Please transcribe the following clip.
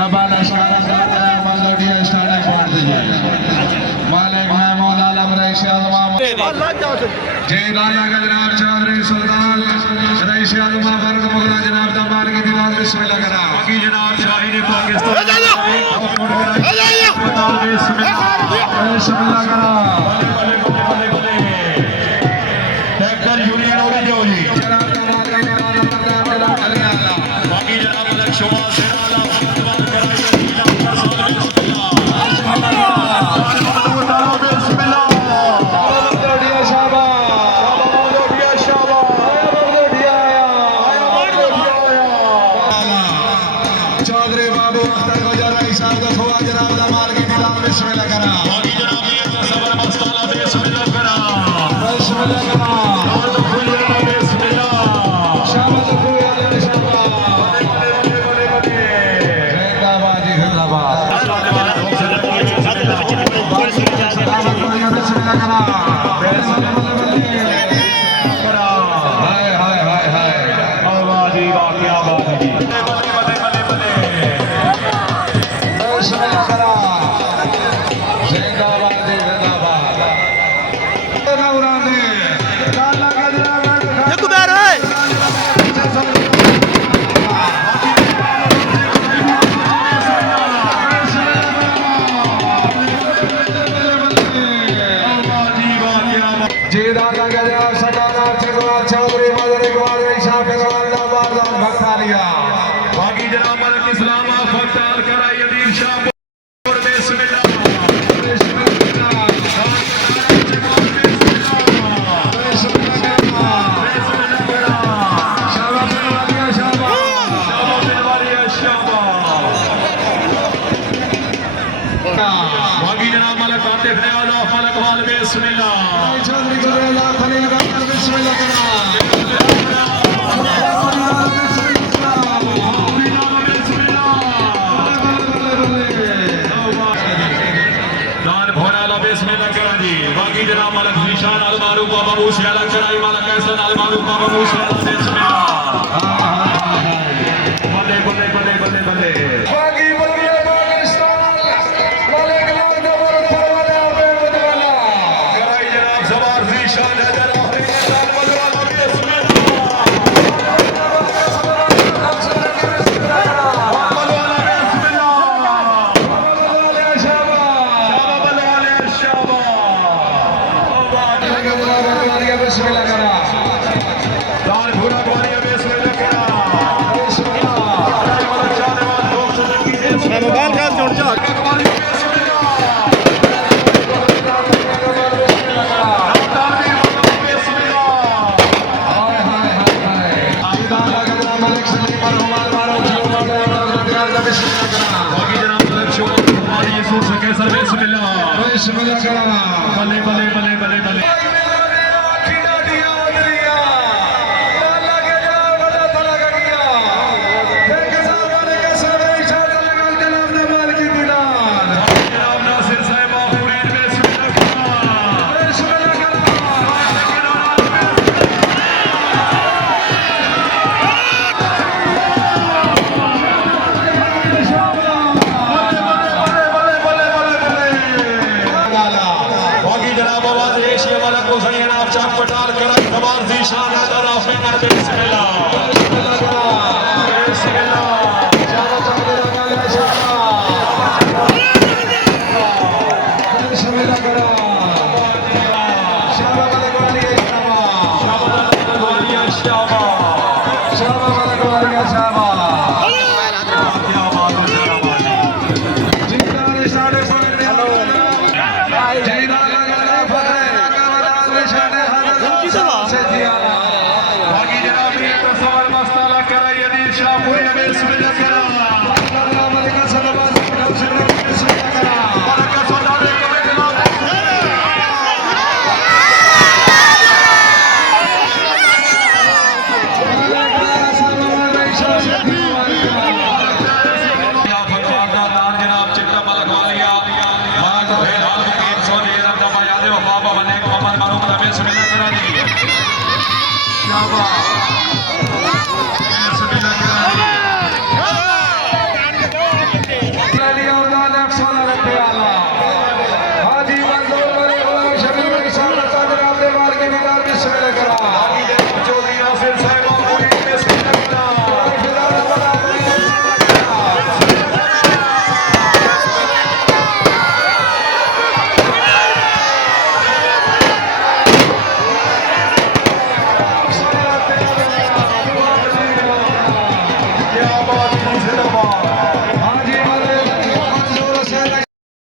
double starting point दीजिए मालिक Mahmood Alam rice आजम जय राजा का जनाब चौधरी सुल्तान रईस आजम फर्द मुगला जनाब दरबार की दिलार बिस्मिल्लाह करा बाकी जनाब शाहीन पाकिस्तान बिस्मिल्लाह करा ट्रैक्टर यूनियन हो रही जी जनाब बाकी जनाब मलक शुमा से आला फुटबॉल कराई चौधरी बाबू अख्तर गुजर रईस आजम हुआ जनाब दरबार की दिलार बिस्मिल्लाह करा बाकी जनाब ये सबर मस्ताला बिस्मिल्लाह करा बिस्मिल्लाह करा बाकी जनाब मलक इस्लाम फख्तार कराई अदील शाह और बिस्मिल्लाह बाकी जनाब मलक आतिफ ने आला मलक वाल बिस्मिल्लाह चौधरी गुजरेला खलील का बिस्मिल्लाह करा बाकी जनाब मलक निशान अल मारूफ बाबा मूसा अलग चढ़ाई मालक कैसन अल मारूफ बाबा मूसा बल्ले बल्ले बल्ले बल्ले बल्ले बाकी बल्ले पाकिस्तान मालिक लोग नंबर परवाने पे मुदवाला कराई जनाब जवार निशान हैदर आखिरी निशान मुदवाला बिस्मिल्लाह करा दाल भूरा ग्वालिया बिस्मिल्लाह करा मोबाइल का जोड़ जा बिस्मिल्लाह करा